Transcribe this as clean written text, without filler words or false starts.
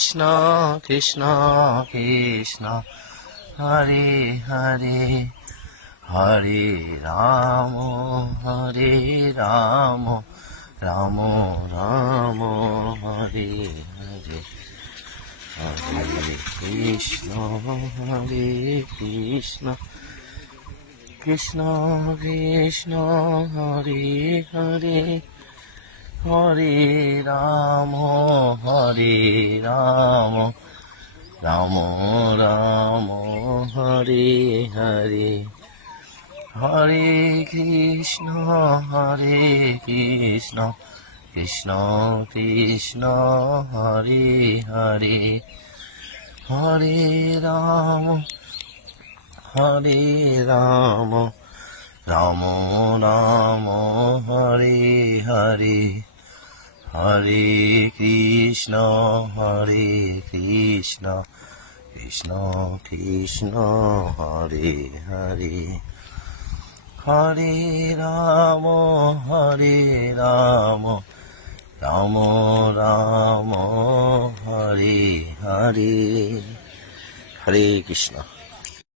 Krishna Krishna Krishna Hare Hare Hare Ram Ram Ram Hare Hare Hare Krishna Krishna Krishna Hare Hare Hare Ram Ram Ram Hare Hare Hare Krishna Krishna Krishna Hare Hare Hare Ram Ram Ram Hare Hare Hare Krishna Krishna Krishna Hare Hare Hare Ram Ram Ram Hare Hare Hare Krishna.